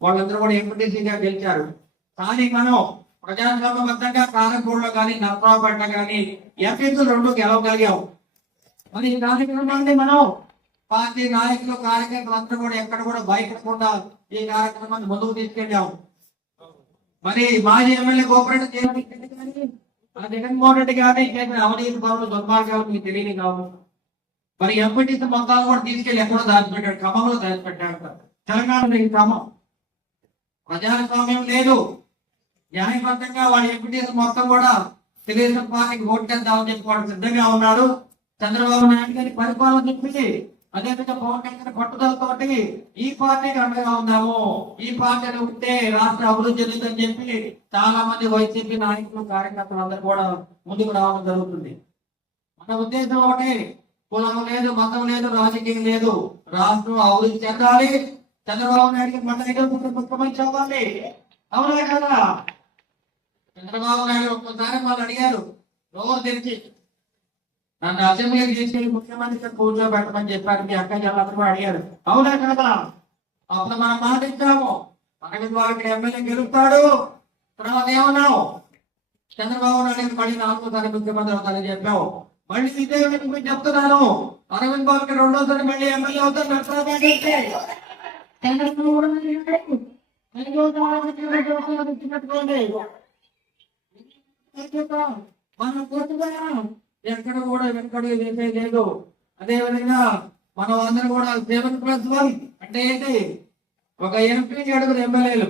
వాళ్ళందరూ కూడా ఎంపీటీసీగా గెలిచారు. కానీ మనం ప్రజాస్వామ్యబద్ధంగా కారంపూడిలో కానీ నర్సరావుపేట కానీ ఎంపీలు 2 గెలవగలిగాం. మరి ఈ కార్యక్రమాన్ని మనం పార్టీ నాయకులు కార్యకర్తలు అందరూ కూడా ఎక్కడ కూడా భయపడకుండా ఈ కార్యక్రమాన్ని ముందుకు తీసుకెళ్ళాం. మరి మాజీ ఎమ్మెల్యే కోఆపరేటివ్ చేయడానికి కానీ జగన్మోహన్ రెడ్డి గారిని చేసిన అవినీతి పనులు దుర్మార్గాలు మీకు తెలియని కావు. మరి ఎంపీటీసీ మొత్తాలు కూడా తీసుకెళ్లి ఎక్కడో దాచిపెట్టాడు, క్రమంలో దాచిపెట్టాడు. తెలంగాణ ఈ క్రమం ప్రజాస్వామ్యం లేదు. న్యాయబద్ధంగా వాళ్ళ ఎంపీటీసీ మొత్తం కూడా తెలుగుదేశం పార్టీకి ఓటు చేద్దామని చెప్పి వాళ్ళు సిద్ధంగా ఉన్నారు. చంద్రబాబు నాయుడు గారి పరిపాలన చెప్పి అదేవిధంగా పవన్ కళ్యాణ్ పట్టుదలతోటి ఈ పార్టీకి అండగా ఉన్నాము, ఈ పార్టీని ఉంటే రాష్ట్ర అభివృద్ధి చెందుతుందని చెప్పి చాలా మంది వైసీపీ నాయకులు కార్యకర్తలు అందరూ కూడా ముందుకు రావడం జరుగుతుంది. మన ఉద్దేశం ఒకటి, కులం లేదు, మతం లేదు, రాజకీయం లేదు, రాష్ట్రం అభివృద్ధి చెందాలి. చంద్రబాబు నాయుడికి మన ముఖ్యమంత్రి అవ్వాలి. అవునా కదా? చంద్రబాబు నాయుడు ఒక్కసారి వాళ్ళు అడిగారు రోజు తెరిచి, నన్ను అసెంబ్లీకి తీసుకెళ్లి ముఖ్యమంత్రి కూర్చోబెట్టమని చెప్పారు. మీ అక్క చెల్లెలు అడిగారు. అవునా కదా? అప్పుడు మనం మాట ఇచ్చాము, మనకి వాళ్ళకి ఎమ్మెల్యే గెలుస్తాడు. తర్వాత ఏమన్నావు, చంద్రబాబు నాయుడు మళ్ళీ 4వ ముఖ్యమంత్రి అవుతానని చెప్పావు. మళ్ళీ ఇదే మీకు చెప్తున్నాను, అరవింద్ బాబుకి 2వసారి మళ్ళీ ఎమ్మెల్యే అవుతారు. మనం పూర్తిగా ఎక్కడ కూడా వెనకడు వేసే లేదు. అదేవిధంగా మనం అందరం కూడా 7+1 అంటే ఏంటి, ఒక ఎంపీ 7 ఎమ్మెల్యేలు,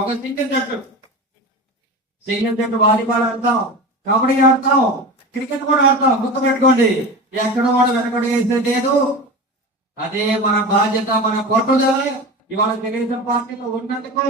ఒక సింగిల్ జట్టు వాలీబాల్ ఆడతాం, కబడ్డీ ఆడతాం, క్రికెట్ కూడా ఆడతాం. గుర్తుపెట్టుకోండి, ఎక్కడ కూడా వెనకడు వేసే లేదు. అదే మన బాధ్యత, మన పట్టుదల. ఇవాళ తెలుగుదేశం పార్టీలో ఉన్నందుకు